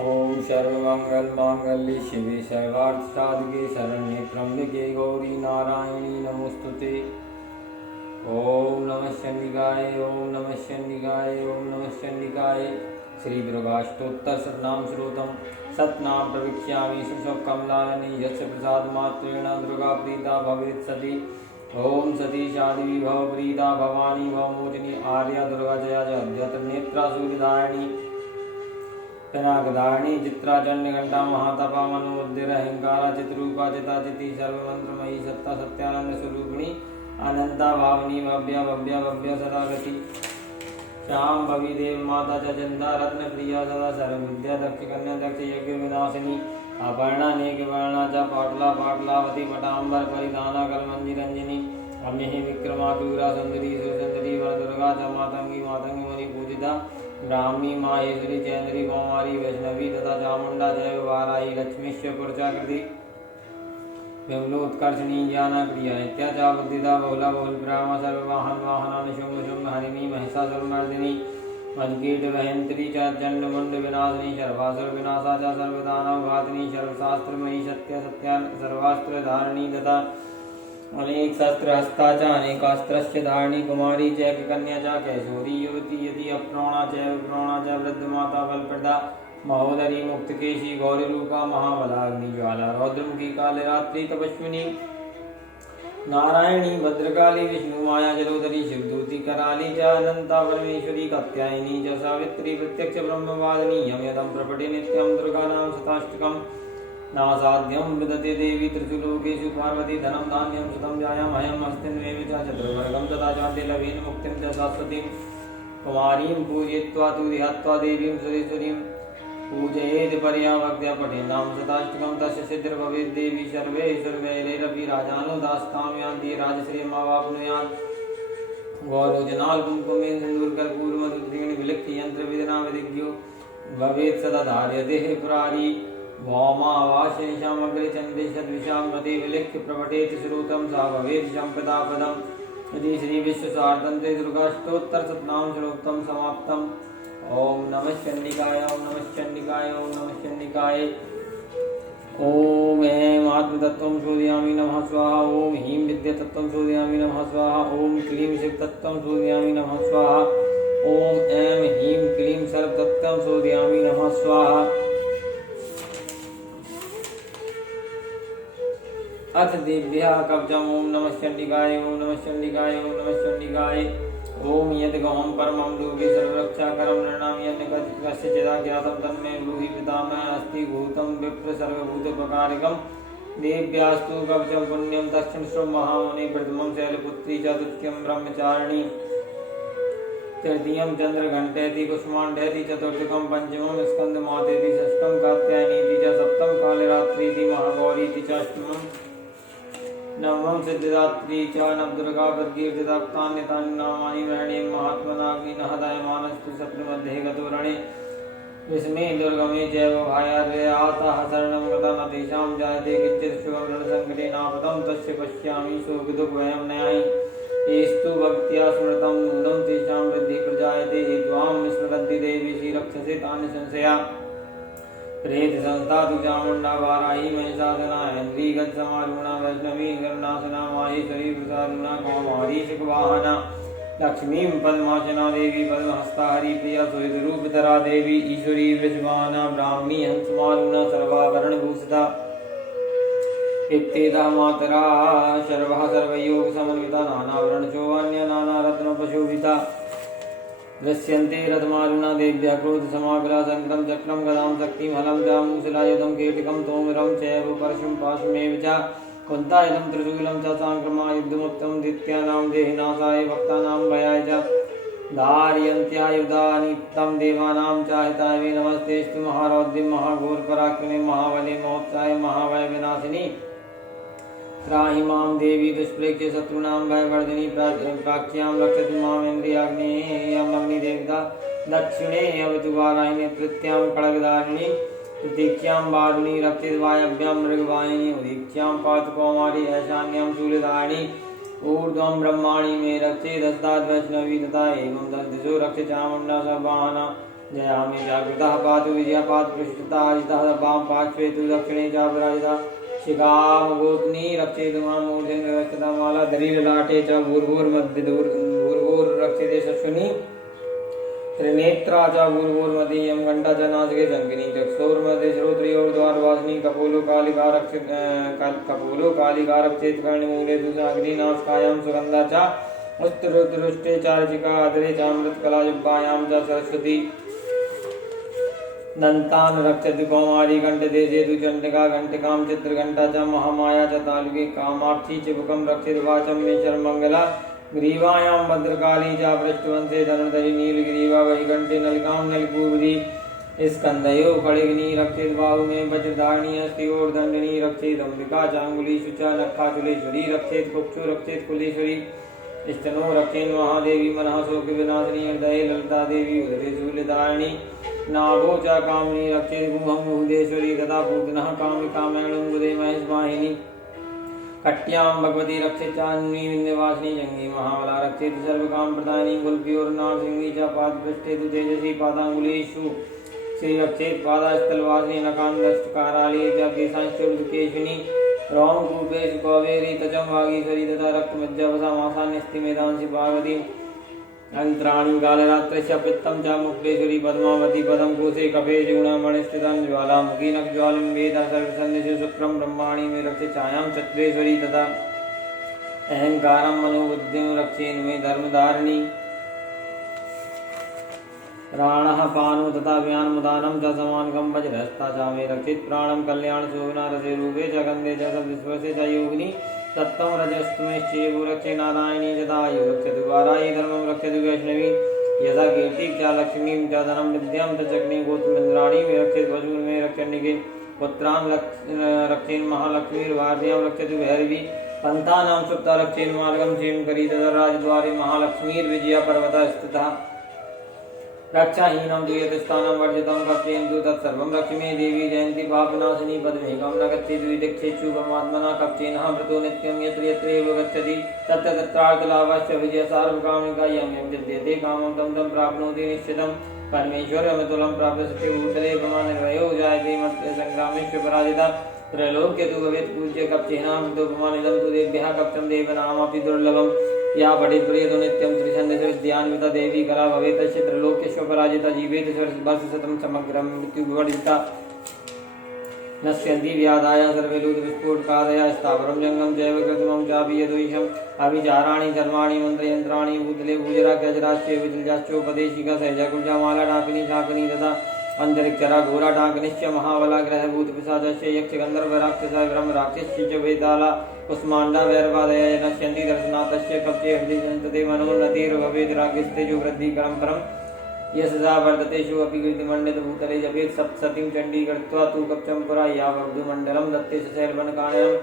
ओम सर्वमंगल मांगल्ये शिवे सर्वार्थ साधके शरण्ये त्र्यंबके गौरी नारायणी नमोस्तुते। ओम नमः शनिगाय ओम नमः शनिगाय ओम नमः शनिगाय। श्री दुर्गाष्टोत्तर शतनाम श्रोतम सतनाम प्रवक्ष्यामि सुशोकमलानि यस्य प्रसाद मात्रेण दुर्गा प्रीता भवेत् सती। ओम सती शादी भव प्रीता भवानी भवमोचनी आर्या दुर्गा जया जयद्यत्र नेत्रा सूर्यधारिणी पिनाकधारिणी चित्रा चंडघंटा महातपा मनोमुद्र अहंकारा चित्रूपा चिता चिति सर्वमंत्रमयी सत्ता सत्यानंद स्वरूपिणी अनंता भावनी भव्या भव्या भव्य सदा गति श्याम भवि देव माता च चंदा रत्न प्रिया सदा सर्व विद्या दक्ष कन्या दक्ष यज्ञ विनाशिनी अपर्णा नेक वर्णा च पाटला पाटलावती पटांबर परिधाना कलमंजी रंजनी अम्य विक्रमाचूरा सुंदरी सुंदरी वर दुर्गा च मातंगी मातंगी मणि पूजिता ब्राह्मी माहेश्वरी चैन्द्री कौमारी वैष्णवी तथा चामुंडा जय वाराही लक्ष्मीश्वर पुरुषाकृति विमलोत्कर्षणी ज्ञाना क्रिया नित्याचा बुद्धिदा बहुला बहुल ब्राह्म सर्ववाहन वाहना शुंभ शुंभ हरिणी महिषासुरमर्दिनी मंकीट वहंत्री च चंड मुंड विनाशिनी सर्वासुर विनाशा च सर्वदानव घातिनी सर्वशास्त्रमयी सत्य सत्या सर्वास्त्र धारिणी तथा अनेक शस्त्र हस्ता च अनेकास्त्रस्य धारिणी कुमारी च कन्या च कैशोरी युवती यदि अप्रोणा च विप्रोणा च वृद्ध माता बलप्रदा महोदरी मुक्तकेशी गौरी रूपा महाबलाग्नि ज्वाला रौद्रमुखी कालरात्रि तपस्विनी नारायणी भद्रकाली विष्णु माया जलोदरी शिवदूती कराली च अनंता परमेश्वरी कात्यायनी च सावित्री प्रत्यक्ष ब्रह्मवादिनी यमयदं प्रपटे नित्यं दुर्गानां शताष्टकम् नासाध्यं विदते देवी त्रिशूलोकेषु पार्वती धनं धान्यं सुतं जायामहं हस्तिन्वेव च चतुर्वर्गं तथा चान्ते लभेन मुक्तिं च शाश्वतीं कुमारीं पूजयित्वा तु ध्यात्वा देवीं सुरेश्वरीं पूजयेत् पर्यावक्त्या पठेन्नां शताष्टकं तस्य सिद्धिर्भवेत् देवी सर्वैरपि राजानुदास्तां यान्ति राजश्रियमावाप्नुयात् गौरोजनाल् कुङ्कुमेन सिन्दूरकर्पूरमधुत्रेण विलिख्य यन्त्रविधिना विधिज्ञो भवेत् सदा धार्यते पुरारी भौमावाशनिशामग्रे चंद्रे सद्विषां मते विलिख्य प्रपठेति श्रुतं सा भवेत् सम्पदापदम् यदि श्री विश्वसारतन्त्रे दुर्गाष्टोत्तर शतनाम श्लोकं समाप्तम्। ओम नमः शनिकाय ओम नमः शनिकाय ओम नमः शनिकाय। ओम ऐं आत्मतत्त्वं शोधयामि नमः स्वाहा। ओम ह्रीं विद्यातत्त्वं शोधयामि नमः स्वाहा। ओम क्लीं शिवतत्त्वं शोधयामि नमः स्वाहा। ओम ऐं ह्रीं क्लीं सर्वतत्त्वं शोधयामि नमः स्वाहा। अथ देव्या कवचम्। ओम नमः शनिकाय ओम नमः शनिकाय ओम नमः शनिकाय। ओम यद्गमं परमं लोके सर्वरक्षाकरं नृणां यन्न कस्यचिदाज्ञातं तन्मे ब्रूहि पितामह अस्ति भूतं विप्र सर्वभूतोपकारकं। देव्यास्तु कवचं पुण्यं दक्षिणश्रो महामुने प्रथमं शैलपुत्री च द्वितीयं ब्रह्मचारिणी तृतीयं चन्द्रघण्टेति कुष्माण्डेति चतुर्थकं पंचमं स्कन्दमातेति षष्ठं कात्यायनीति च सप्तमं कालरात्रीति महागौरीति च अष्टमं नवमं सिद्धिदात्री च नवदुर्गा प्रकीर्तितानि नामानि वरणीयं महात्मनाग्निनहदयमानस्तु शत्रुमध्ये गतो रणे विस्मे दुर्गमे चैव भायार्यातः शरणं गता न तेषां जायते किञ्चित् सुखं रणसङ्कटे नापतं तस्य पश्यामि शोकदुःखभयं नयामि येस्तु भक्त्या स्मृतं नूनं तेषां वृद्धिः प्रजायते ये त्वां विस्मरन्ति देवी श्रीरक्षसे तानि संशया प्रेत संस्था तु चामुंडा वाराही महिषासना ऐन्द्रीगतसमारूढ़ा वैष्णवी गरुणासना माहेश्वरी प्रसारूढ़ा कौमारी शिखवाहना लक्ष्मीं पद्मासना देवी पद्महस्ता हरिप्रिया सुहृदरूपधरा देवी ईश्वरी वृषभाना ब्राह्मी हंसमारूढ़ा सर्वाभरणभूषिता इत्येता मातरा सर्वः सर्वयोगसमन्विता नानावर्णशोभान्या नानारत्नोपशोभिता दृश्यन्ते रथमारुणा देव्या क्रोधसमाकुला शङ्खं चक्रं गदां शक्तिं हलं च मूसलायुधं कीटकं तोमरं चैव परशुं पाशमेव च कुन्तायुधं त्रिशूलं च साङ्क्रमायुधमुक्तं दित्यानां देहिनाशाय भक्तानां भयाय च धारयन्त्यायुधानि तं देवानां च हिताय वे नमस्तेऽस्तु महारौद्रीं महाघोरपराक्रमे महाबले महोत्साहे महाभयविनाशिनी त्राहि मां देवी दुष्प्रेक्ष्य शत्रूणां भयवर्धिनी प्राच्यां रक्षतु मामेन्द्रियाग्नेयम् अग्निदेवता दक्षिणे अवतु वाराहिणी तृतीयां खड्गधारिणी तृतीयां वारुणी रक्षित वायव्यां मृगवाहिनी उदीच्यां पातु कौमारी ऐशान्यां शूलधारिणी ऊर्ध्वं ब्रह्माणि मे रक्षेत् हस्ताद् वैष्णवी तथा एवं दशदिशो रक्ष चामुण्डा सवाहना जयामि जागृतः पातु विजयः पातु पृष्ठतः अजितः वाम पार्श्वे तु दक्षिणे च विराजितः शिखामगोत्नी रक्षेतु मां मूर्धन्य व्यवस्थिता माला दरीललाटे च भूर्भुवुर्रक्षते शश्वनी त्रिनेत्रा च भूर्भुवुर्मदीयं घण्टा च नासिके शङ्किनी चक्षुर्मध्ये श्रोत्रियोर्द्वारवासिनी कपोलो कालिका रक्षेत् कर्णमूले तु अग्निनाशकायां सुगन्धा च उत्तरोत्तरुष्टे चार्चिका आदरे चामृतकला जुब्बायां च सरस्वती दन्तान् रक्षति कौमारी घण्टदेशे तु चण्डिका घण्टिकां चित्रघण्टा च महामाया च तालुके कामाक्षी चिबुकं रक्षित वाचं मे शर्मङ्गला ग्रीवायां भद्रकाली च पृष्ठवंशे धनुर्धरी नीलग्रीवा वैघण्टे नलिकां नलिपूर्वती स्कन्धयो खड्गनी रक्षित बाहु मे वज्रधारिणी अस्थियोर्दण्डिनी रक्षित अम्बिका चाङ्गुलीषु च नखाचुलेश्वरी रक्षित कुक्षु रक्षित कुलेश्वरी स्तनो रक्षेन् महादेवी मनः शोकविनाशिनी हृदये ललिता देवी उदरे शूलधारिणी नाभो च कामिनी रक्षेत् गुहं गुहेश्वरी तथा पूर्णः कामिकामयणं गुदे महेशवाहिनी कट्यां भगवती रक्षित चान्वी विन्ध्यवासिनी जंगी महाबला रक्षित सर्वकाम प्रदायिनी गुल्फियोर्नारसिंही च पादपृष्ठे तु तेजसी पादाङ्गुलीषु श्री रक्षेत पादास्थलवासिनी नकान्दष्टकाराली च केशांश्चोर्धकेशिनी रोमकूपेषु कावेरी तचं वागीश्वरी तथा रक्तमज्जावसा मासान्यस्ति मेधांसि पार्वती अंतराणि कालरात्रस्य पित्तं च मुक्तेश्वरी पद्मावती पदं कोशे कफे गुणमणिस्थितं ज्वालामुखी नखज्वालं वेदा सर्वसन्निषु शुक्रं ब्रह्माणि मे रक्षे छायां चत्रेश्वरी तथा अहंकारं मनोबुद्धिं रक्षेन् मे धर्मधारिणी राणः पानो तथा व्यानमुदानं च समानकं वज्रहस्ता च मे रक्षित प्राणं कल्याण शोभना रसे रूपे च गन्धे च सद्विश्वसे च योगिनी तत्त्वं रजस्तमेश्चेवो रक्षे नारायणी यदायु रक्षतु वारायि धर्मं रक्षतु वैष्णवी यदा कीर्तिं च लक्ष्मीं च धनं विद्यां च चक्नी गोत्रमिन्द्राणि मे रक्षेत वजून् मे रक्षन्निके पुत्रां रक्षेन् महालक्ष्मीर्वार्ध्यां रक्षतु भैरवी पन्थानां सुप्ता रक्षेन् मार्गं क्षेमकरी तथा राजद्वारे महालक्ष्मीर्विजया पर्वतः स्थितः रक्षाहीनं तु यतस्थानं वर्जितं कप्येन्दु तत्सर्वं रक्षमे देवी जयन्ती पापनाशिनी पद्मेकं न गच्छेत् विदक्षेषु परमात्मना कप्येनः व्रतो नित्यं यत्र यत्रैव गच्छति तत्र तत्रार्थलाभश्च विजयसार्वकामिका यं यं विद्यते कामं तं तं प्राप्नोति निश्चितं परमेश्वरमतुलं प्राप्य सत्यभूतले प्रमाणनिर्वयो जायते मर्त्य सङ्ग्रामेषु पराजिता त्रैलोक्य तु भवेत् पूज्य कप्येनां वृतोपमानिदं तु देव्यः कप्चं देवनामपि दुर्लभम् या पठित नित्यं त्रिछन्दस विद्यान्विता देवी कला भवेत् तस्य त्रैलोक्येषु पराजिता जीवेत वर्षशतं समग्रं मृत्युविवर्जिता नश्यन्ति व्याधाय सर्वे लूतविस्फोटकादय स्थावरं जङ्गं जैव कृत्रिमं चापि यद्वैषम् अभिचाराणि कर्माणि मन्त्रयन्त्राणि भूतले भूजरा गजराश्चे विजलजाश्चोपदेशिका सहजकुलजामाला डाकिनी शाकिनी तथा अंतरिक्षरा घोरा डाकिनिश्च महाबला ग्रहभूतपिशाचश्च यक्षगन्धर्वराक्षसा ब्रह्मराक्षसश्च च वेताला कुष्माण्डा वैरवादय नश्यन्ति दर्शनातस्य कप्चे हृदि सन्तते मनोन्नतिर्भवेत् राज्ञस्तेजो वृद्धिकरं परम् यशसा वर्धतेषु अपि कीर्तिमण्डितभूतले जपेत् सप्तसतीं चण्डी कृत्वा तु कप्चं पुरा यावब्धुमण्डलं दत्ते सशैलवनकाननं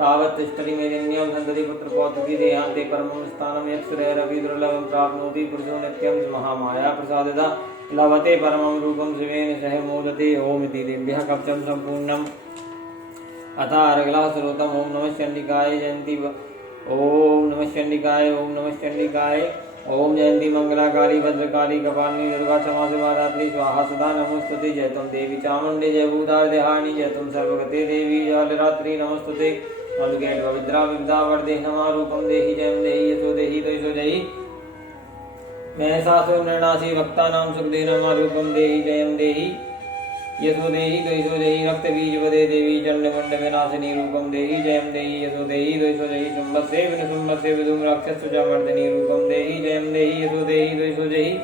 तावत् तिष्ठति मेदिन्यं सन्तति पुत्रपौत्रकी देहान्ते परमं स्थानं यत्सुरैरपि दुर्लभं प्राप्नोति पुरुषो नित्यं महामाया प्रसादिता लभते परमं रूपं शिवेन सह मोदते ओमिति देभ्यः कवचं सम्पूर्णम् अथ अर्गलः श्रोतम् ओं नमः चण्डिकाय जयन्ती ओं नमः चण्डिकाय ओं नमः चण्डिकाय ओं जयन्ती मंगलाकाली भद्रकाली कपालिनी दुर्गा क्षमा शिवारात्रि स्वाहा सदा नमोस्तुते जय तुम देवी चामुण्डे जय भूतार्देहारिणी जय तुम सर्वगते देवी जयरात्रि नमोस्तुते मधुगैट पवित्रा विविधा वर्दे नमा रूपम देहि जयं देहि यशो देहि तैषो जयि महसासुर नृणासी भक्तानां सुखदे नमा रूपम देहि जयं देहि यशो देहि तैषो जयि रक्तबीजवदे देवी चण्डमुण्ड विनाशिनी रूपम देहि जयं देहि यशो देहि तैषो जयि शुम्भस्य विनुशुम्भस्य विधुम राक्षसमर्दिनी रूपम देहि जयं देहि यशो देहि तैषो जयि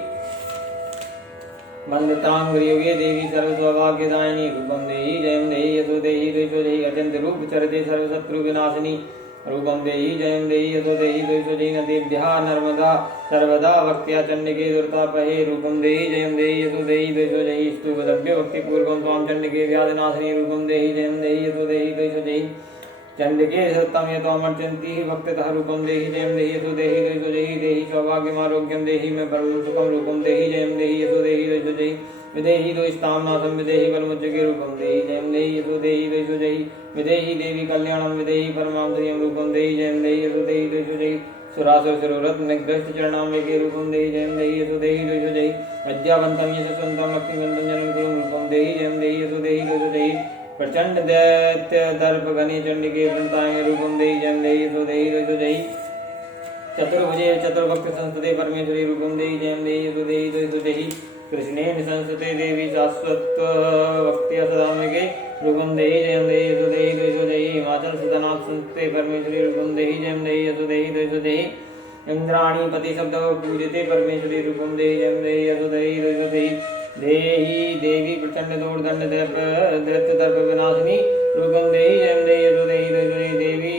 वन्दितांग्रियुगे देवी सर्वसौभाग्यदायिनी रूपम देहि जयं देहि यशो देहि तैषो जयि अत्यंत रूप चरते सर्वशत्रु विनाशिनी रूपम देहि जयं देहि यशो देहि तैषो जयि नदेभ्यः नर्मदा सर्वदा भक्त्या चण्डिके दुर्तापहे रूपम देहि जयं देहि यशो देहि तैषो जयि स्तुवदभ्य भक्तिपूर्वं त्वां चण्डिके व्याधिनाशिनी रूपम देहि जयं देहि यशो देहि तैषो जयि चण्डिके सत्तं यतोऽमर्चन्ति भक्तितः रूपं देहि जयं देहि यशो देहि तैषो जयि देहि सौभाग्यमारोग्यं देहि मे परमं सुखं रूपं देहि जयं देहि यशो देहि तैषो जयि विदेहि दोषतां नाथं विदेहि बलमुच्चके रूपं देहि जयं देहि यशो देहि तैषो जयि विदेहि देवी कल्याणं विदेहि परमां श्रियं रूपं देहि जयं देहि यशो देहि तैषो जयि सुरासुर शिरोरथ निग्रस्त चरणाम्बिके रूपं देहि जयं देहि यशो देहि तैषो जयि विद्यावंतं यशस्वन्तं लक्ष्मीवन्तं जनकं रूपं देहि जयं देहि यशो देहि यशो देहि प्रचंड दैत्य दर्प घनी चंडिके प्रणताय रूपम देहि जयं देहि यशो देहि यशो देहि चतुर्भुजे चतुर्भक्त संस्कृते परमेश्वरी रूपम देहि जयं देहि यशो देहि यशो देहि कृष्णेन संस्कृते देवी शाश्वत भक्ति सदाम्बिके रूपम देहि जयं देहि यशो देहि यशो देहि हिमाचल सुतनाथ संस्कृते परमेश्वरी रूपम देहि जयं देहि यशो देहि यशो देहि इंद्राणी पति शब्द पूजते परमेश्वरी रूपम देहि जयं देहि यशो देहि यशो देहि देहि देवी प्रचंड दोर्दंड दैत्य दर्प विनाशिनी रूपम देहि जयं देहि यशो देहि यशो देहि देवी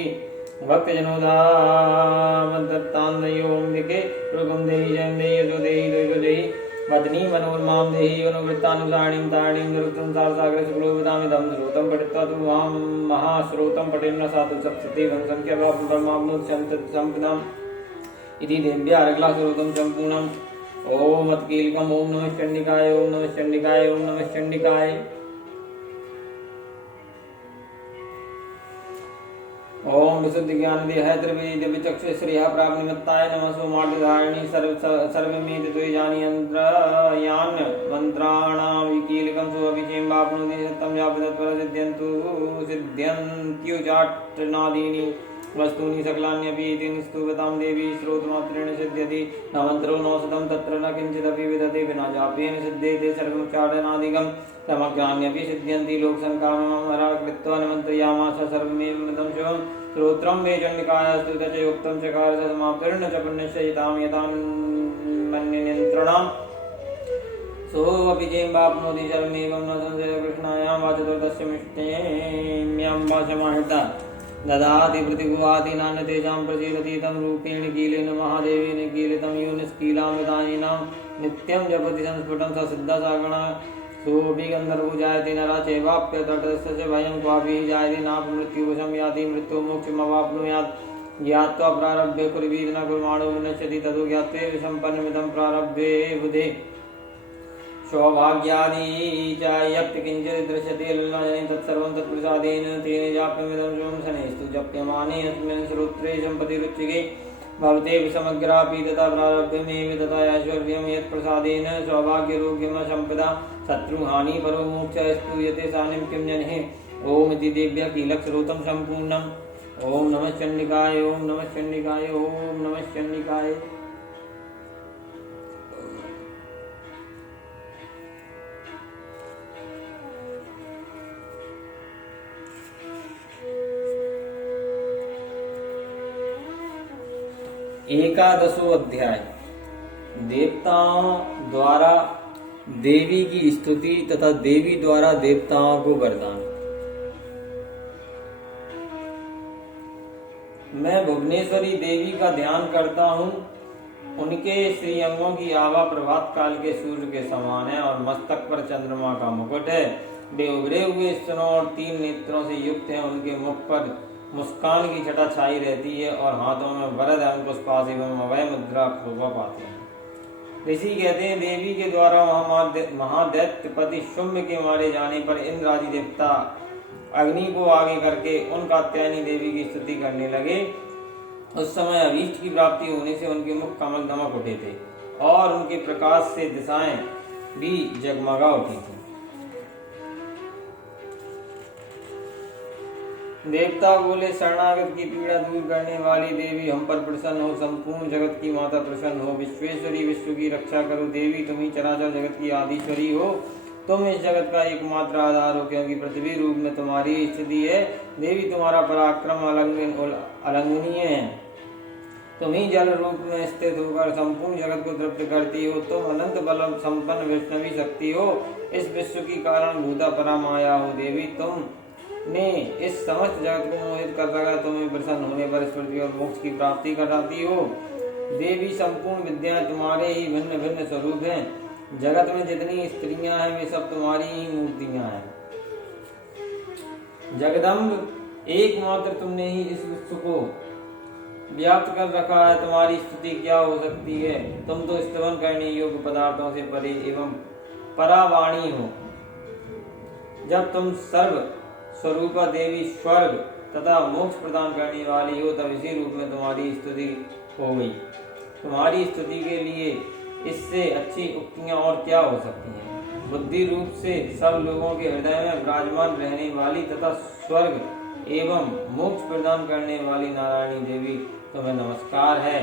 भक्त जनोदाम दत्तान्वयोम्बिके रूपम देहि जयं देहि यशो देहि यशो देहि वदनी मनोन्मां देहि अनुवृत्तानुसारिणीं तारिणीं नरुतं सारसागरे शुक्लोपदामिदं श्रोतं पठित्वा तु मां महाश्रोतं पठेन्न साधु सप्तति वंशंख्या ब्रह्माप्नोति संपदाम् इति देव्या अर्घ्यश्रोतं सम्पूर्णम् ओम अत्कीलकम् ओम नमः चंडिकाय ओम नमः चंडिकाय ओम नमः चंडिकाय ओम विशुद्ध ज्ञान देह त्रिवेद विचक्षु श्रेय प्राप्त निमित्ताय नमः सोमार्धधारिणी सर्वमेत द्वैजानि यंत्रयान मंत्राणां विकीलकं सोऽभिषेकं वाप्नोति सत्यं यावदत्पर सिद्ध्यन्त्युच्चाटनादीनि वस्तूनि सकलान्यपि इति निस्तुवतां देवी श्रोत्रमात्रेण सिद्ध्यति न मन्त्रो न शतं तत्र न किञ्चिदपि विदते विना जाप्येन सिद्ध्येते सर्वमुच्चाटनादिकं समज्ञान्यपि सिद्ध्यन्ति लोकसङ्काममरा कृत्वा निमन्त्रयामास सर्वमेव मृतं शिवं श्रोत्रं मे चण्डिकायास्तु च युक्तं चकार स समाप्तिर्न च पुण्यस्य यतां मन्यनियन्त्रणाम् सोऽपि जें वाप्नोति शरमेवं न संशयः कृष्णायां वा चतुर्दस्य मिष्टेम्यां वा समाहिता ददाति प्रतिगुहाति नान्य तेषां प्रसीदति तं रूपेण कीलेन महादेवेन कीलितं यो निष्कीलामृतानीनां नित्यं जपति संस्फुटं स सिद्धसागणः सोऽपि गन्धर्वो जायते नरा चैवाप्यतटस्य च भयं क्वापि जायते नापि मृत्युवशं याति मृत्युमोक्षमवाप्नुयात् ज्ञात्वा प्रारभ्य कुर्वीत न कुर्माणो विनश्यति ततो ज्ञात्वे सम्पन्नमिदं प्रारभ्ये बुधे सौभाग्यादि च यत् किञ्चित् दृश्यते ललाजने तत्सर्वं तत्प्रसादेन तेन जाप्यमिदं शिवं शनैस्तु जप्यमाने अस्मिन् श्रोत्रे सम्पतिरुच्यते भवते समग्रापि तथा प्रारब्धमेव तथा ऐश्वर्यं यत् प्रसादेन सौभाग्यरोग्यं सम्पदा शत्रुहानि परो मोक्षस्तु यते सानिं किं जनेः ओम इति देव्या कीलकश्रोतं सम्पूर्णम् ओम नमः चण्डिकाय ओम नमः चण्डिकाय ओम नमः चण्डिकाय एकादशो अध्याय देवताओं द्वारा देवी की स्तुति तथा देवी द्वारा देवताओं को वरदान। मैं भुवनेश्वरी देवी का ध्यान करता हूँ। उनके श्रीअंगों की आभा प्रभात काल के सूर्य के समान है और मस्तक पर चंद्रमा का मुकुट है। वे उभरे हुए स्तनों और 3 नेत्रों से युक्त हैं। उनके मुख पर मुस्कान की छटा छाई रहती है और हाथों में वरद अंकुशपाश एवं अभय मुद्रा शोभा पाते हैं। ऋषि कहते हैं देवी के द्वारा महादैत्यपति शुम्भ के मारे जाने पर इंद्र आदि देवता अग्नि को आगे करके उन कात्यायनी देवी की स्तुति करने लगे। उस समय अभीष्ट की प्राप्ति होने से उनके मुख कमल दमक उठे थे और उनके प्रकाश से दिशाएं भी जगमगा उठी थी। देवता बोले शरणागत की पीड़ा दूर करने वाली देवी हम पर प्रसन्न हो। संपूर्ण जगत की माता प्रसन्न हो। विश्वेश्वरी विश्व की रक्षा करो। देवी तुम ही चराचर जगत की आदिश्वरी हो। तुम इस जगत का एकमात्र आधार हो क्योंकि पृथ्वी रूप में तुम्हारी स्थिति है। देवी तुम्हारा पराक्रम अलंघनीय है। तुम ही जल रूप में स्थित होकर संपूर्ण जगत को तृप्त करती हो। तुम अनंत बल संपन्न वैष्णवी शक्ति हो। इस विश्व की कारण भूता परामाया हो। देवी तुम ने इस समस्त जगत को मोहित कर रखा। तुम्हें प्रसन्न होने पर स्मृति और मोक्ष की प्राप्ति कराती हो। देवी संपूर्ण विद्याएं तुम्हारे ही भिन्न भिन्न स्वरूप हैं। जगत में जितनी स्त्रियां हैं वे सब तुम्हारी ही मूर्तियां हैं। जगदम्ब एकमात्र तुमने ही इस विश्व को व्याप्त कर रखा है। तुम्हारी स्तुति क्या हो सकती है। तुम तो स्तवन करने योग्य पदार्थों से परे एवं परावाणी हो। जब तुम सर्व स्वरूपा देवी स्वर्ग तथा मोक्ष प्रदान करने वाली हो तब इसी रूप में तुम्हारी स्तुति हो गई। तुम्हारी स्तुति के लिए इससे अच्छी उक्तियां और क्या हो सकती हैं। बुद्धि रूप से सब लोगों के हृदय में विराजमान रहने वाली तथा स्वर्ग एवं मोक्ष प्रदान करने वाली नारायणी देवी तुम्हें नमस्कार है।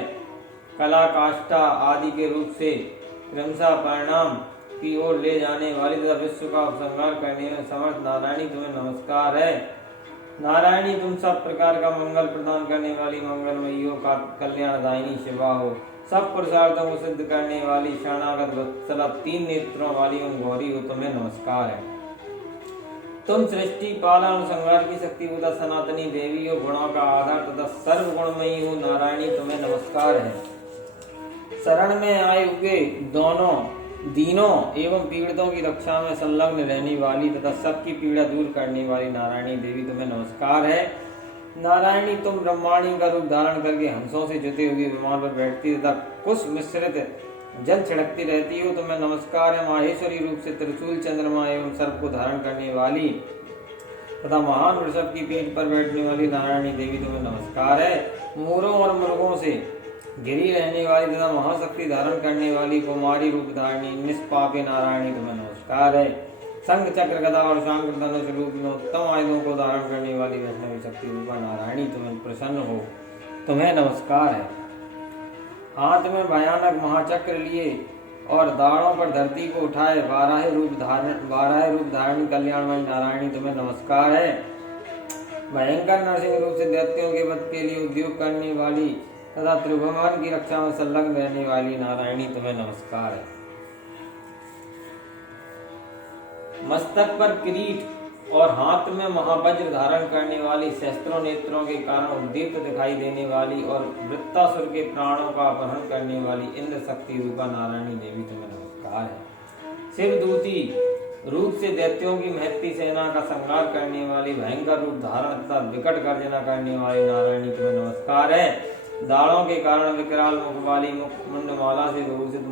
कला काष्ठा आदि के रूप से क्रमशः परिणाम की ओर ले जाने वाली तथा विश्व का उपसंहार करने में समर्थ नारायणी तुम्हें नमस्कार है। नारायणी तुम सब प्रकार का मंगल प्रदान करने वाली मंगलमयी हो, कल्याणदायिनी शिवा हो, सब पुरुषार्थों को सिद्ध करने वाली शरणागत वत्सला, तीन नेत्रों वाली गौरी हो, तुम्हें नमस्कार है। तुम सृष्टि पालन संहार की शक्ति तथा सनातनी देवी हो, गुणों का आधार तथा सर्व गुणमयी हो, नारायणी तुम्हें नमस्कार है। शरण में आए हुए दोनों दीनों एवं पीड़ितों की रक्षा में संलग्न रहने वाली तथा सबकी पीड़ा दूर करने वाली नारायणी देवी तुम्हें नमस्कार है। नारायणी तुम ब्रह्मांडी का रूप धारण करके हंसों से जुते हुए विमान पर बैठती तथा कुश मिश्रित जल छिड़कती रहती हो, तुम्हें नमस्कार है। माहेश्वरी रूप से त्रिशूल चंद्रमा एवं सर्प को धारण करने वाली तथा महान वृषभ की पीठ पर बैठने वाली नारायणी देवी तुम्हें नमस्कार है। मोरों और मृगों से गिरी रहने वाली तथा महाशक्ति धारण करने वाली कुमारी रूप धारणी निष्पापी नारायणी तुम्हें नमस्कार है। शंख चक्र गदा और शांकर धनुष रूप में उत्तम आयुधों को धारण करने वाली वैष्णवी शक्ति रूपा नारायणी तुम्हें प्रसन्न हो, तुम्हें नमस्कार है। हाथ में भयानक महाचक्र लिए और दाढ़ों पर धरती को उठाए बारह रूप धारण कल्याणमयी नारायणी तुम्हें नमस्कार है। भयंकर नरसिंह रूप से दैत्यों के वध के लिए उद्योग करने वाली तथा त्रिभुवन की रक्षा में संलग्न रहने वाली नारायणी तुम्हें नमस्कार है। मस्तक पर किरीट और हाथ में महावज्र धारण करने वाली, शस्त्रों नेत्रों के कारण उद्दीप्त दिखाई देने वाली और वृत्तासुर के प्राणों का अपहरण करने वाली इंद्र शक्ति रूपा नारायणी देवी तुम्हें नमस्कार है। शिवदूती रूप से दैत्यों की महत्ती सेना का संहार करने वाली, भयंकर रूप धारण तथा विकट गर्जना करने वाली नारायणी तुम्हें नमस्कार है। दाढ़ों के कारण विकराल मुख वाली मुंडमाला से विभूषित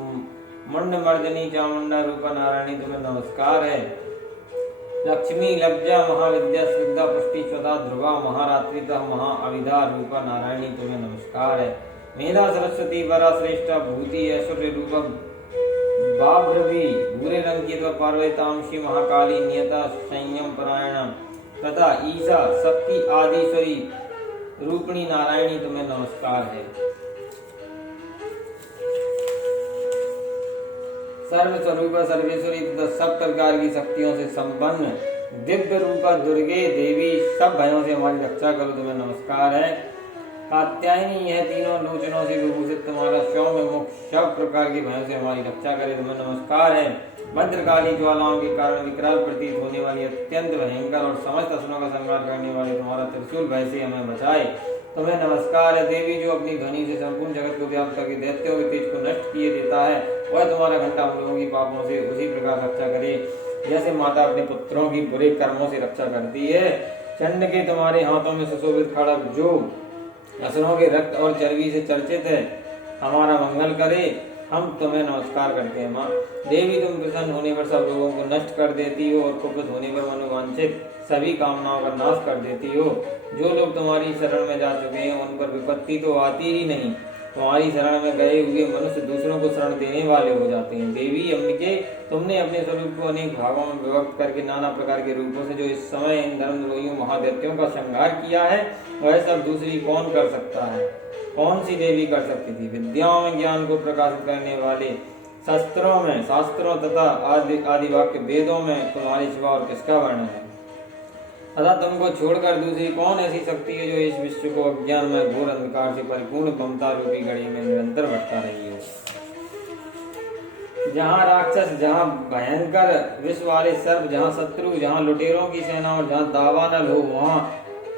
मुंड मर्दनी चामुंडा रूपा नारायणी तुम्हें नमस्कार है। लक्ष्मी लज्जा महाविद्या सिद्धा पुष्टि स्वदा ध्रुवा महारात्रि महाअविधा रूपा नारायणी तुम्हें नमस्कार है। मेधा सरस्वती वरा श्रेष्ठा भूति ऐश्वर्य रूपा बाभ्रवी भूरे रंग की पार्वतांशी महाकाली नियता संयम परायण तथा ईसा शक्ति आदिश्वरी रूपणी नारायणी तुम्हें नमस्कार है। सर्व स्वरूपा सर्वेश्वरी तथा सब प्रकार की शक्तियों से संपन्न दिव्य रूपा दुर्गे देवी, सब भयों से हमारी रक्षा करो, तुम्हें नमस्कार है। कात्यायनी यह तीनों लोचनों से विभूषित तुम्हारा सौम्य मुख सब प्रकार के भयों से हमारी रक्षा करे, तुम्हें नमस्कार है। भद्रकाली ज्वालाओं के कारण विकराल प्रतीत होने वाली अत्यंत भयंकर और समस्त असुरों का संहार करने वाली तुम्हारा त्रिशूल भय से हमें बचाए, तुम्हें नमस्कार है। देवी जो अपनी ध्वनि से संपूर्ण जगत को व्याप्त करके दैत्यों के तेज को नष्ट किए देता है, वह तुम्हारा घंटा हम लोगों की पापों से उसी प्रकार रक्षा करे जैसे माता अपने पुत्रों की बुरे कर्मों से रक्षा करती है। चंड के तुम्हारे हाथों में सुशोभित खड़ग जो असुरों के रक्त और चर्बी से चर्चित है, हमारा मंगल करे, हम तुम्हें नमस्कार करते हैं। माँ देवी तुम प्रसन्न होने पर सब लोगों को नष्ट कर देती हो और कुपित होने पर मनोवांछित सभी कामनाओं का नाश कर देती हो। जो लोग तुम्हारी शरण में जा चुके हैं उन पर विपत्ति तो आती ही नहीं, तुम्हारी शरण में गए हुए मनुष्य दूसरों को शरण देने वाले हो जाते हैं। देवी अम्बिके तुमने अपने स्वरूप को अनेक भागों में विभक्त करके नाना प्रकार के रूपों से जो इस समय इन धर्मद्रोहियों महादैत्यों का संहार किया है, वह सब दूसरी कौन कर सकता है? कौन सी देवी कर सकती थी? विद्याओं में ज्ञान को प्रकाशित करने वाले, शास्त्रों तथा आदि वाक्य वेदों में तुम्हारे सिवा और किसका वर्णन है? तथा तुमको छोड़कर दूसरी कौन ऐसी शक्ति है जो इस विश्व को अज्ञान में घोर अंधकार से परिपूर्ण ममता रूपी घड़ी में निरंतर बढ़ता रही हो। जहाँ राक्षस, जहाँ भयंकर विष वाले सर्प, जहाँ शत्रु, जहाँ लुटेरों की सेना और जहाँ दावानल हो, वहाँ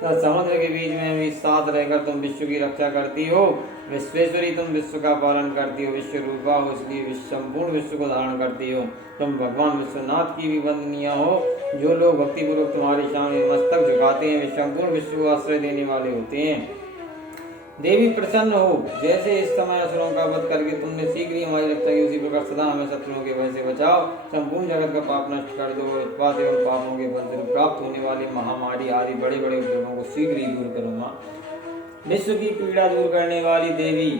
समुद्र के बीच में भी साथ रहकर तुम विश्व की रक्षा करती हो। विश्वेश्वरी तुम विश्व का पालन करती हो, विश्व रूपा हो, इसलिए संपूर्ण विश्व को धारण करती हो। तुम भगवान विश्वनाथ की भी वंदनीय हो। जो लोग भक्तिपूर्वक तुम्हारे सामने मस्तक झुकाते हैं, वे संपूर्ण विश्व को आश्रय देने वाले होते हैं। देवी प्रसन्न हो, जैसे इस समय असुरों का वध करके तुमने शीघ्र ही हमारी रक्षा की, उसी प्रकार सदा हमें शत्रुओं के भय से बचाओ। संपूर्ण जगत का पाप नष्ट कर दो। उत्पात एवं पापों के फल से प्राप्त होने वाली महामारी आदि बड़े बड़े उपद्रवों को शीघ्र ही दूर करो। माँ विश्व की पीड़ा दूर करने वाली देवी,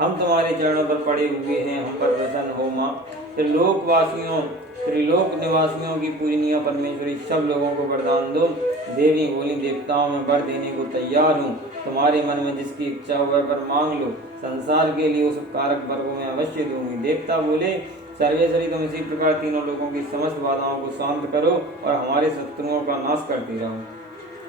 हम तुम्हारे चरणों पर पड़े हुए हैं, हम पर प्रसन्न हो माँ। त्रिलोक निवासियों की पूजनीय परमेश्वरी, सब लोगों को वरदान दो। देवी बोली, देवताओं में वर देने को तैयार हूँ, तुम्हारे मन में जिसकी इच्छा हो वह वर मांग लो, संसार के लिए उस कारक वर को मैं अवश्य दूंगी। देवता बोले, सर्वेश्वरी तुम इसी प्रकार तीनों लोगों की समस्त बाधाओं को शांत करो और हमारे शत्रुओं का नाश करती रहो।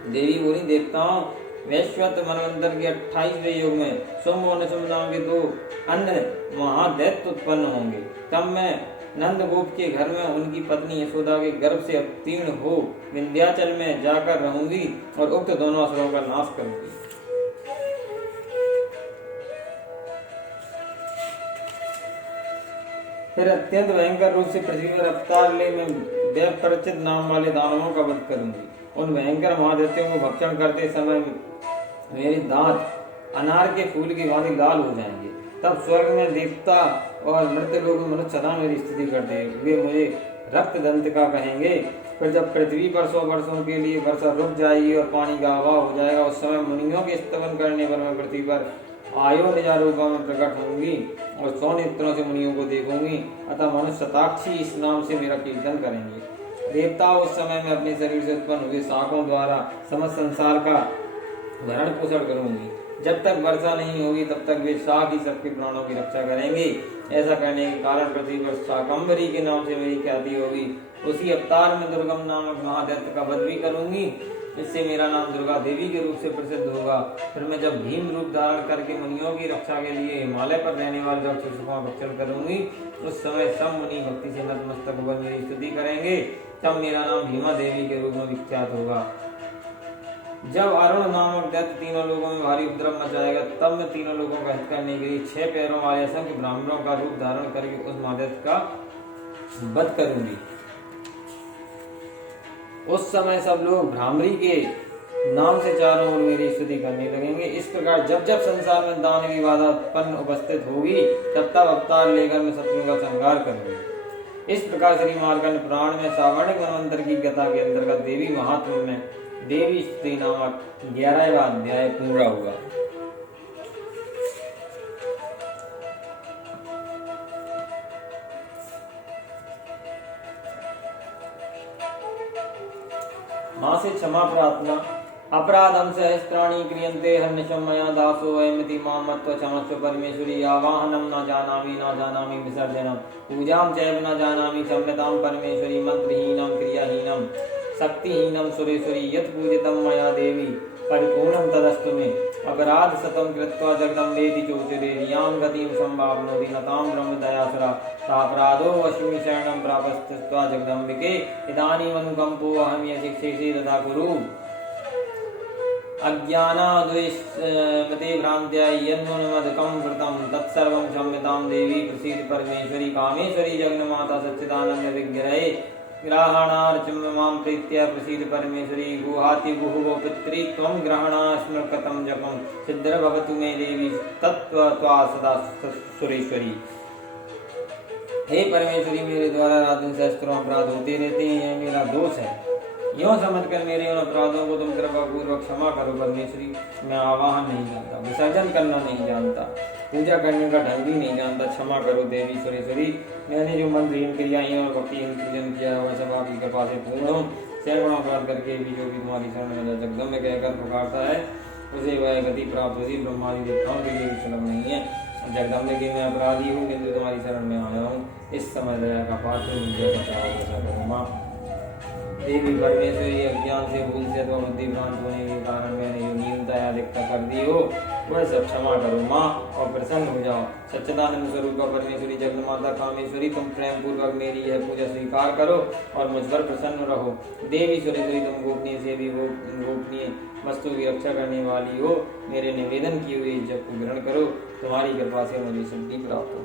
देवी बोली, देवताओं, वैश्वत मनवंतर के 28वें युग में शुंभ और निशुंभ नाम के 2 अन्य महादैत्य उत्पन्न होंगे। तब मैं नंद गोप के घर में उनकी पत्नी यशोदा के गर्भ से अवतीर्ण हो विंध्याचल में जाकर रहूंगी और उक्त दोनों असुरों का नाश करूंगी। फिर अत्यंत भयंकर रूप से पृथ्वी पर अवतार ले मैं देवपरिचित नाम वाले दानवों का वध करूंगी। उन भयंकर महादैत्यों को भक्षण करते समय मेरे दांत अनार के फूल की भांति लाल हो जाएंगे। तब स्वर्ग में देवता और मृत्यु लोग मनुष्य सदा मेरी स्तुति करते हुए मुझे रक्त दंत का कहेंगे। फिर जब पृथ्वी पर 100 वर्षों के लिए वर्षा रुक जाएगी और पानी का अभाव हो जाएगा, उस समय मुनियों के स्तवन करने पर मैं पृथ्वी पर आयो निजा रूपा में प्रकट होंगी और 100 नेत्रों से मुनियों को देखूंगी। अतः मनुष्य शताक्षी इस नाम से मेरा कीर्तन करेंगे। देवता उस समय में अपने शरीर से उत्पन्न हुए शाकों द्वारा समस्त संसार का भरण पोषण करूंगी। जब तक वर्षा नहीं होगी तब तक वे शाक ही सबके प्राणों की रक्षा करेंगे। ऐसा करने के कारण पृथ्वी पर शाकंभरी के नाम से मेरी ख्याति होगी। उसी अवतार में दुर्गम नामक महादैत्य का वध भी करूंगी। इससे मेरा नाम दुर्गा देवी के रूप से प्रसिद्ध होगा। फिर मैं जब भीम रूप धारण करके मुनियों की रक्षा के लिए हिमालय पर रहने वाले राक्षसों का भक्षण करूंगी, उस समय सब मुनि भक्ति से नतमस्तक होकर मेरी स्तुति करेंगे। तब मेरा नाम भीमा देवी के रूप में विख्यात होगा। जब अरुण नामक दैत्य तीनों लोगों में भारी उपद्रव मचाएगा, तब मैं तीनों लोगों का हित करने के लिए 6 पैरों वाले असंख्य ब्राह्मणों का रूप धारण करके उस महादैत्य का वध करूंगी। उस समय सब लोग भ्रामरी के नाम से चारों ओर मेरी स्तुति करने लगेंगे। इस प्रकार जब जब संसार में दान की बाधा उत्पन्न उपस्थित होगी, तब तब अवतार लेकर मैं शत्रुओं का संहार करूंगी। इस प्रकार श्री मार्कंड पुराण में सावर्णिक मनवंतर की कथा के अंतर्गत देवी महात्म्य में देवी स्तुति नामक 11वां अध्याय पूरा हुआ। मां से क्षमा प्रार्थना। अपराधं सहस्राणि क्रियन्ते हर्निशं मया दासो अयमिति मां मत्वा क्षमस्व परमेश्वरी। आवाहनं न जानामि विसर्जनं पूजां चैव न जानामि क्षम्यतां परमेश्वरी। मंत्रहीनं क्रियाहीनं शक्तिहीनं सुरेश्वरी यत् पूजितं मया देवी परिपूर्णं तदस्तु मे। अपराध शतं कृत्वा जगदम्बेति चोचरे यां गतिं संवाप्नोति नतां ब्रह्म दयासुरा। सापराधो अस्मि शरणं प्रापस्त्वा जगदम्बिके इदानीमनुकम्पो अहं यशिक्षेषे तथा कुरु। अज्ञानाद्वेषमते भ्रान्त्या यन्मदकं कृतं तत्सर्वं क्षम्यतां देवी प्रसीद परमेश्वरी। कामेश्वरी जगन्माता सच्चिदानंद विग्रहे ग्रहणार्चम मां प्रीत्या प्रसीद परमेश्वरी। गुहाति गुहो पितृ त्वं ग्रहणास्मृतं जपं सिद्धिर्भवतु मे देवी तत्त्व त्वा सदा सुरेश्वरी। हे परमेश्वरी, मेरे द्वारा रात दिन सहस्त्रों अपराध होते रहते हैं, यह मेरा दोष है। यूँ समझकर मेरे उन अपराधों को तुम कृपा पूर्वक क्षमा करो परमेश्वरी। मैं आवाहन नहीं जानता, विसर्जन करना नहीं जानता, पूजा करने का ढंग भी नहीं जानता, क्षमा करो देवी सुरेश्वरी। मैंने जो मंत्रहीन क्रियाएं और भक्तिहीन पूजन किया है वह सब आपकी कृपा से पूर्ण हो। सैकड़ों अपराध करके भी जो भी तुम्हारी शरण में जगदम्ब में कहकर पुकारता है उसे वह गति प्राप्त होती। ब्रह्मादि देवताओं के लिए भी सुलभ नहीं है। जगदम्ब के मैं अपराधी हूँ, किंतु तुम्हारी शरण में आया हूँ। इस समय दया का पात्र मुझे बचाओ। देवी परमेश्वरी, अज्ञान से भूल से अथवा बुद्धि भ्रांत होने के कारण मैंने जो न्यूनता या अधिकता कर दी हो वह सब क्षमा करो माँ और प्रसन्न हो जाओ। सच्चिदानंद स्वरूप परमेश्वरी जगन्माता कामेश्वरी, तुम प्रेम पूर्वक मेरी यह पूजा स्वीकार करो और मुझ पर प्रसन्न रहो। देवी सुरेश्वरी, तुम गोपनीय से भी गोपनीय वस्तु की रक्षा करने वाली हो। मेरे निवेदन किए हुए जप को ग्रहण करो। तुम्हारी कृपा से मुझे सिद्धि प्राप्त हो।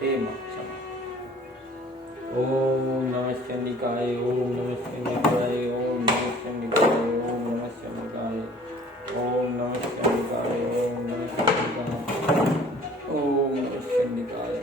हे माँ क्षमा। ओम नमः शनिकाय, ओम नमः शनिकाय, ओम नमः शनिकाय, ओम नमः शनिकाय, ओम नमः शनिकाय, ओम नमः शनिकाय, ओम नमः शनिकाय।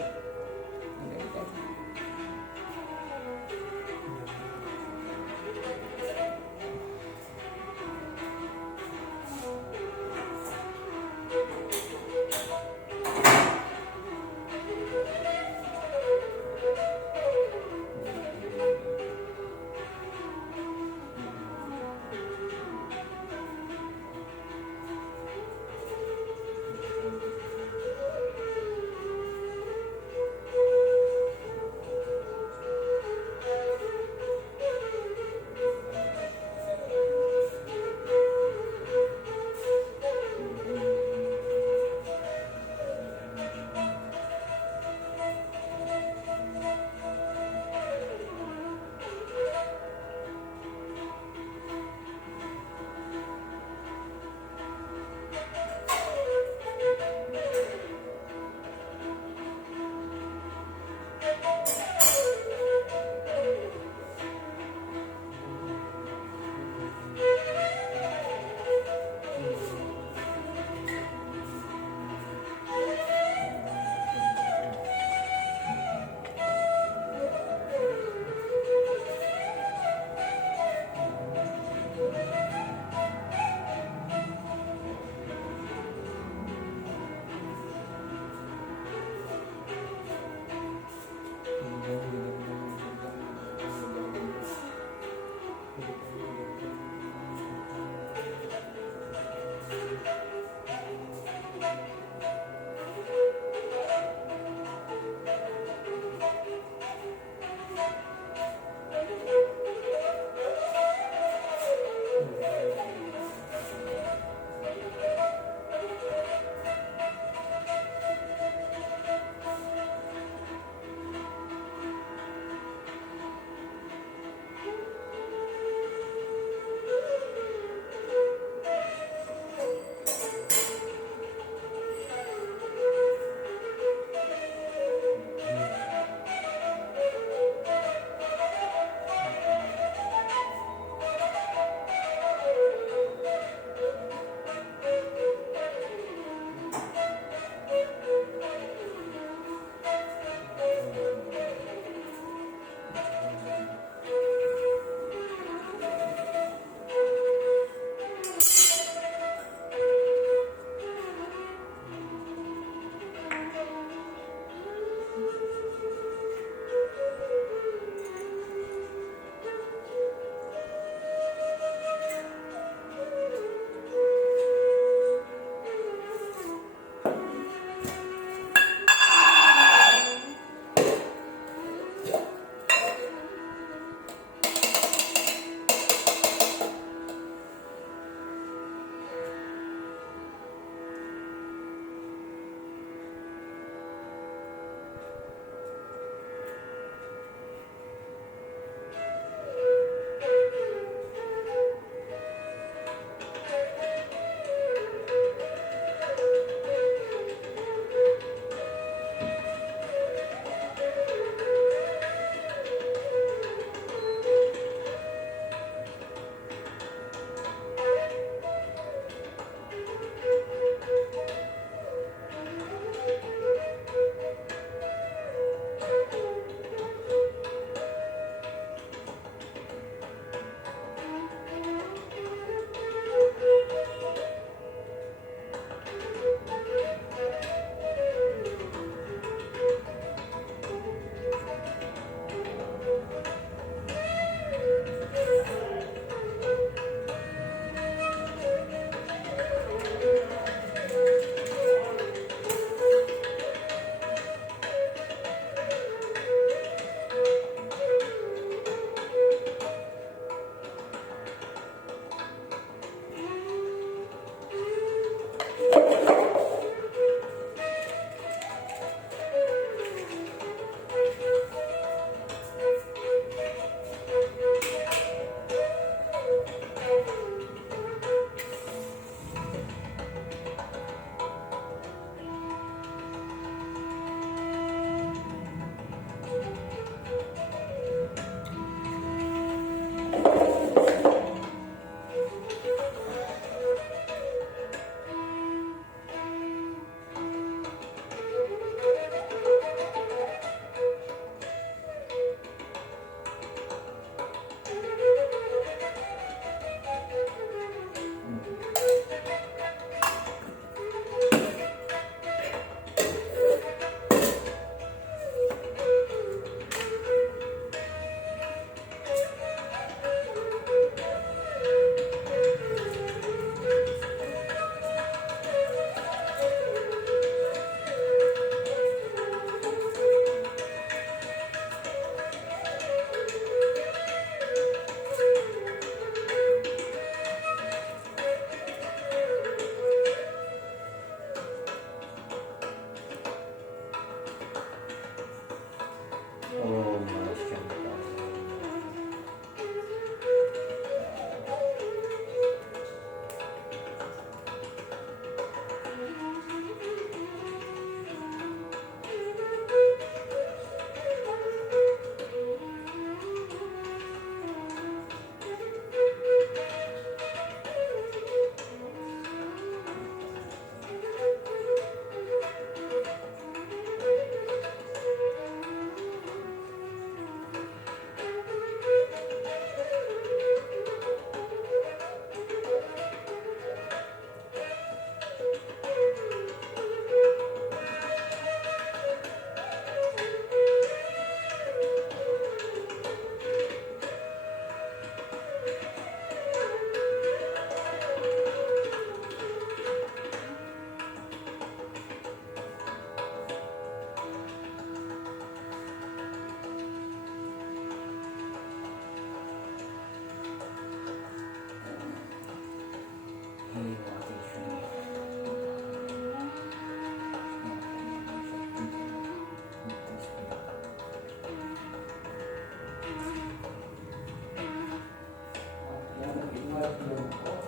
यहाँ तक कितना